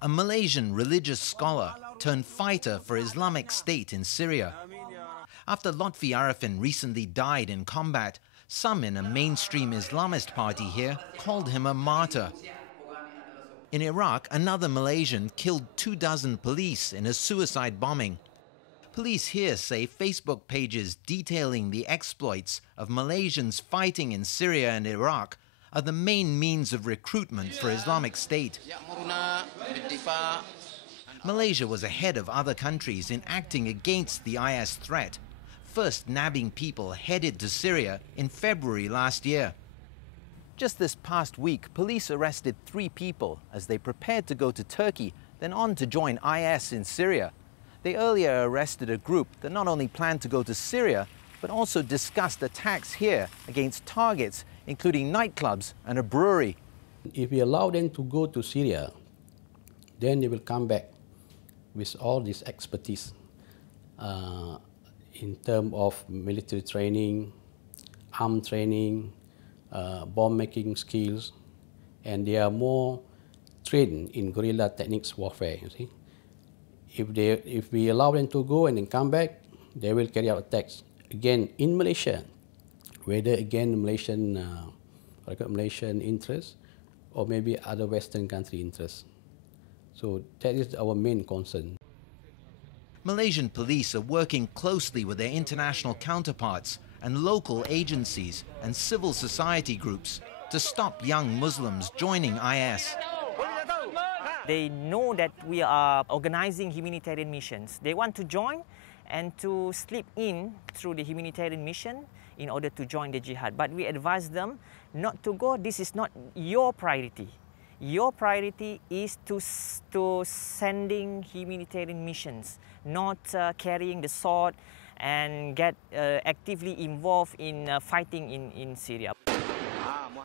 A Malaysian religious scholar turned fighter for Islamic State in Syria. After Lotfi Arifin recently died in combat, some in a mainstream Islamist party here called him a martyr. In Iraq, another Malaysian killed 24 police in a suicide bombing. Police here say Facebook pages detailing the exploits of Malaysians fighting in Syria and Iraq are the main means of recruitment for Islamic State. Malaysia was ahead of other countries in acting against the IS threat, first nabbing people headed to Syria in February last year. Just this past week, police arrested 3 people as they prepared to go to Turkey, then on to join IS in Syria. They earlier arrested a group that not only planned to go to Syria, but also discussed attacks here against targets, including nightclubs and a brewery. If we allow them to go to Syria, then they will come back with all this expertise in terms of military training, arm training, bomb-making skills, and they are more trained in guerrilla techniques warfare, you see. If we allow them to go and then come back, they will carry out attacks again in Malaysia, whether again Malaysian interests or maybe other Western country interests. So that is our main concern. Malaysian police are working closely with their international counterparts and local agencies and civil society groups to stop young Muslims joining IS. They know that we are organizing humanitarian missions. They want to join and to slip in through the humanitarian mission in order to join the jihad. But we advise them not to go. This is not your priority. Your priority is to sending humanitarian missions, not carrying the sword and get actively involved in fighting in Syria.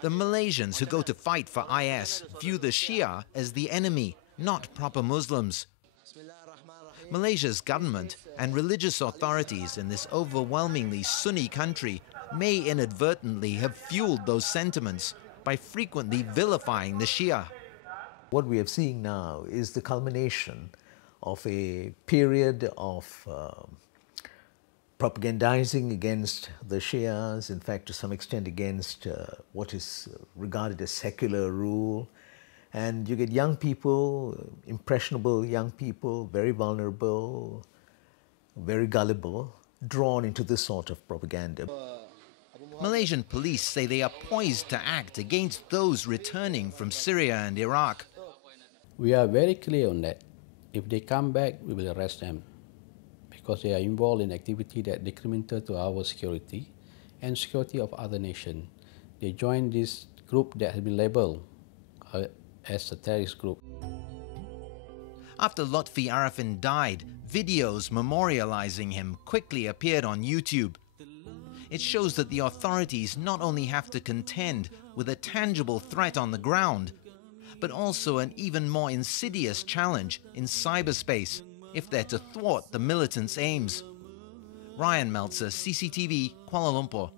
The Malaysians who go to fight for IS view the Shia as the enemy, not proper Muslims. Malaysia's government and religious authorities in this overwhelmingly Sunni country may inadvertently have fueled those sentiments by frequently vilifying the Shia. What we are seeing now is the culmination of a period of propagandizing against the Shias, in fact to some extent against what is regarded as secular rule. And you get young people, impressionable young people, very vulnerable, very gullible, drawn into this sort of propaganda. Malaysian police say they are poised to act against those returning from Syria and Iraq. We are very clear on that. If they come back, we will arrest them because they are involved in activity that detrimental to our security and security of other nations. They join this group that has been labeled as a terrorist group. After Lotfi Arifin died, videos memorializing him quickly appeared on YouTube. It shows that the authorities not only have to contend with a tangible threat on the ground, but also an even more insidious challenge in cyberspace if they're to thwart the militants' aims. Rian Maelzer, CCTV, Kuala Lumpur.